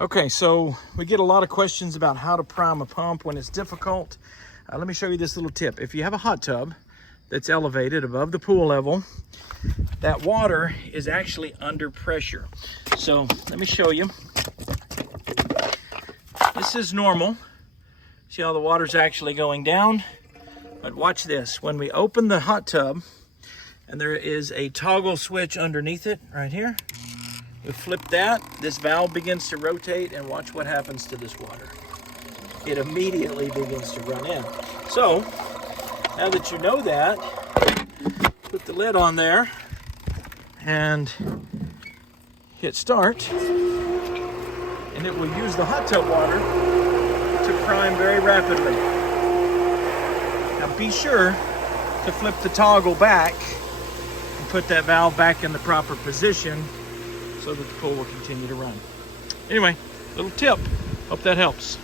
Okay, so we get a lot of questions about how to prime a pump when it's difficult. Let me show you this little tip. If you have a hot tub that's elevated above the pool level, that water is actually under pressure. So let me show you. This is normal. See how the water's actually going down? But watch this. When we open the hot tub, and there is a toggle switch underneath it right here, we flip that, this valve begins to rotate, and watch what happens to this water. It immediately begins to run in. So, now that you know that, put the lid on there and hit start, and it will use the hot tub water to prime very rapidly. Now be sure to flip the toggle back and put that valve back in the proper position so that the pool will continue to run. Anyway, little tip. Hope that helps.